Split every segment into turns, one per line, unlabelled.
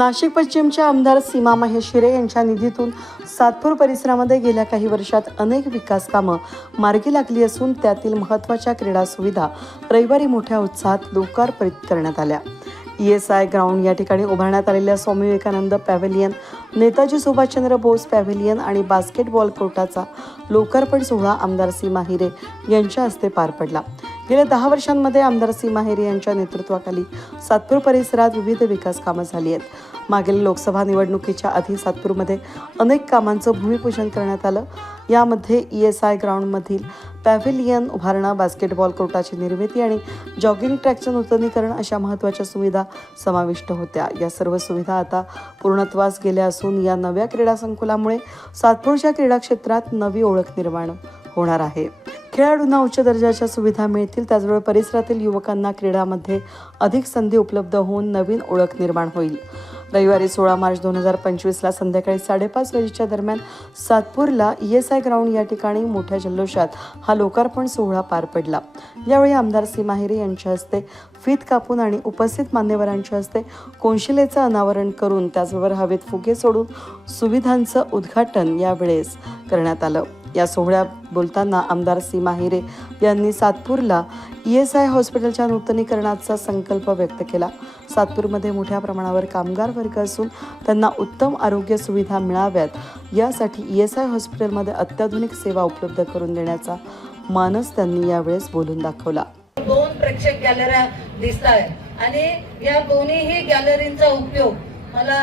नाशिक पश्चिमच्या आमदार सीमा महेशिरे यांच्या निधीतून सातपूर परिसरामध्ये गेल्या काही वर्षात अनेक विकास कामं मार्गी लागली असून त्यातील महत्त्वाच्या क्रीडा सुविधा रविवारी मोठ्या उत्साहात लोकार्पित करण्यात आल्या. ई एस आय ग्राउंड या ठिकाणी उभारण्यात आलेल्या स्वामी विवेकानंद पॅव्हेलियन नेताजी सुभाषचंद्र बोस पॅव्हेलियन आणि बास्केटबॉल कोर्टाचा लोकार्पण सोहळा आमदार सीमा हिरे यांच्या हस्ते पार पडला. गेल्या दहा वर्षांमध्ये आमदार सीमा हेरी यांच्या नेतृत्वाखाली सातपूर परिसरात विविध विकास कामं झाली आहेत. मागील लोकसभा निवडणुकीच्या आधी सातपूरमध्ये अनेक कामांचं भूमिपूजन करण्यात आलं. यामध्ये ई एस आय ग्राउंडमधील पॅव्हिलियन उभारणं बास्केटबॉल कोर्टाची निर्मिती आणि जॉगिंग ट्रॅकचं नूतनीकरण अशा महत्त्वाच्या सुविधा समाविष्ट होत्या. या सर्व सुविधा आता पूर्णत्वास गेल्या असून या नव्या क्रीडा संकुलामुळे सातपूरच्या क्रीडा क्षेत्रात नवी ओळख निर्माण होणार आहे. खेळाडूंना उच्च दर्जाच्या सुविधा मिळतील. त्याचबरोबर परिसरातील युवकांना क्रीडामध्ये अधिक संधी उपलब्ध होऊन नवीन ओळख निर्माण होईल. रविवारी सोळा मार्च दोन हजार पंचवीसला संध्याकाळी साडेपाच वाजेच्या दरम्यान सातपूरला ई एस आय ग्राउंड या ठिकाणी मोठ्या जल्लोषात हा लोकार्पण सोहळा पार पडला. यावेळी आमदार सीमा हिरे यांच्या हस्ते फीत कापून आणि उपस्थित मान्यवरांच्या हस्ते कोनशिलेचं अनावरण करून त्याचबरोबर हवेत फुगे सोडून सुविधांचं उद्घाटन यावेळेस करण्यात आलं. या सोहळ्यात बोलताना आमदार सीमा हिरे यांनी सातपूरला ई एस आय हॉस्पिटलच्या नूतनीकरणाचा संकल्प व्यक्त केला. सातपूरमध्ये मोठ्या प्रमाणावर कामगार वर्ग असून त्यांना उत्तम आरोग्य सुविधा मिळाव्यात. यासाठी ई एस आय हॉस्पिटलमध्ये अत्याधुनिक सेवा उपलब्ध करून देण्याचा मानस त्यांनी यावेळेस बोलून दाखवला.
दोन प्रेक्षक गॅलऱ्या दिसत आहेत आणि या दोन्हीही गॅलरींचा उपयोग मला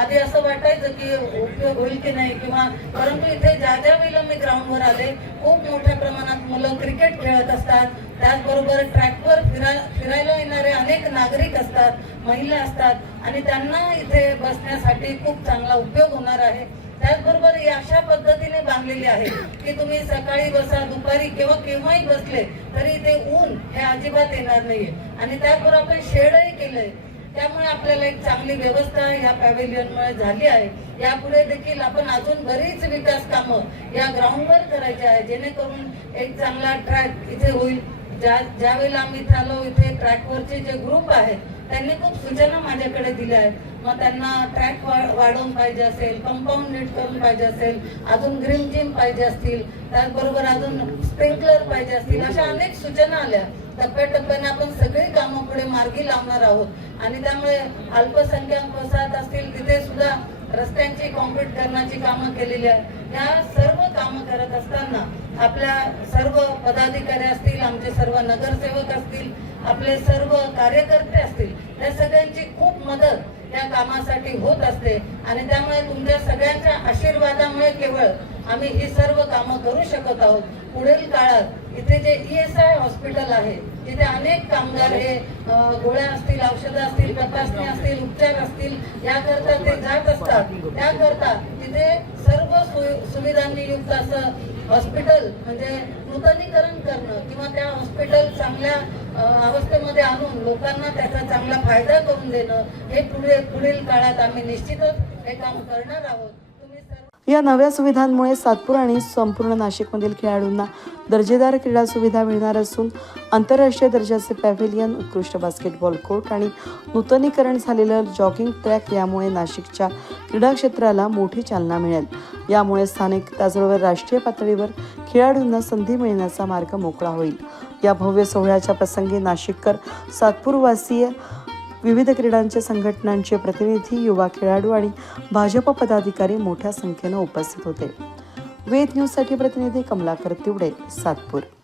आधी असं वाटायचं की उपयोग होईल की नाही किंवा परंतु इथे ज्या ज्या वेळेला मी ग्राउंडवर आले खूप मोठ्या प्रमाणात मुलं क्रिकेट खेळत असतात. त्याचबरोबर ट्रॅकवर फिरा फिरायला येणारे अनेक नागरिक असतात महिला असतात आणि त्यांना इथे बसण्यासाठी खूप चांगला उपयोग होणार आहे. त्याचबरोबर ही अशा पद्धतीने बांधलेली आहे की तुम्ही सकाळी बसा दुपारी किंवा केव्हाही बसले तरी ते ऊन हे अजिबात येणार नाहीये. आणि त्याचबरोबर आपण शेडही केलंय. त्यामुळे आपल्याला एक चांगली व्यवस्था या पॅव्हेलियनमुळे झाली आहे. यापुढे देखील आपण अजून बरीच विकास कामं या ग्राउंडवर करायची आहे जेणेकरून एक चांगला ट्रॅक इथे होईल. ज्या ज्यावेळेला आम्ही इथे आलो इथे ट्रॅकवरचे जे ग्रुप आहेत त्यांनी खूप सूचना माझ्याकडे दिल्या आहेत. मग त्यांना ट्रॅक वाढवून पाहिजे असेल कंपाऊंड नीट करून पाहिजे असेल अजून ग्रीन जिम पाहिजे असतील त्याचबरोबर अजून स्प्रिंकलर पाहिजे असतील अशा अनेक सूचना आल्या. टप्प्याटप्प्याने आपण सगळी कामं पुढे मार्गी लावणार आहोत. आणि त्यामुळे अल्पसंख्याक वसाहत असतील तिथे सुद्धा रस्त्यांची कॉम्प्लीट करण्याची कामं केलेली आहेत. या सर्व कामं करत असताना आपल्या सर्व पदाधिकारी असतील आमचे सर्व नगरसेवक असतील आपले सर्व कार्यकर्ते असतील त्या सगळ्यांची खूप मदत या कामासाठी होत असते. आणि त्यामुळे तुमच्या सगळ्यांच्या आशीर्वादामुळे केवळ आम्ही ही सर्व कामं करू शकत आहोत. पुढील काळात इथे जे ई एस आय हॉस्पिटल आहे तिथे अनेक कामगार हे गोळ्या असतील औषधं असतील तपासणी असतील उपचार असतील याकरता ते जात असतात. त्याकरता तिथे सर्व सोयी- सुविधांनी युक्त असं हॉस्पिटल म्हणजे नूतनीकरण करणं किंवा त्या हॉस्पिटल चांगल्या अवस्थेमध्ये आणून लोकांना त्याचा चांगला फायदा करून देणं हे पुढे पुढील काळात आम्ही निश्चितच हे काम करणार आहोत.
या नव्या सुविधांमुळे सातपूर आणि संपूर्ण नाशिकमधील खेळाडूंना दर्जेदार क्रीडा सुविधा मिळणार असून आंतरराष्ट्रीय दर्जाचे पॅव्हेलियन उत्कृष्ट बास्केटबॉल कोर्ट आणि नूतनीकरण झालेलं जॉगिंग ट्रॅक यामुळे नाशिकच्या क्रीडा क्षेत्राला मोठी चालना मिळेल. यामुळे स्थानिक त्याचबरोबर राष्ट्रीय पातळीवर खेळाडूंना संधी मिळण्याचा मार्ग मोकळा होईल. या भव्य सोहळ्याच्या प्रसंगी नाशिककर सातपूरवासीय विविध क्रीडांच्या संघटनांचे प्रतिनिधी युवा खेळाडू आणि भाजप पदाधिकारी मोठ्या संख्येनं उपस्थित होते. वेद न्यूजसाठी प्रतिनिधी कमलाकर तिवडे सातपूर.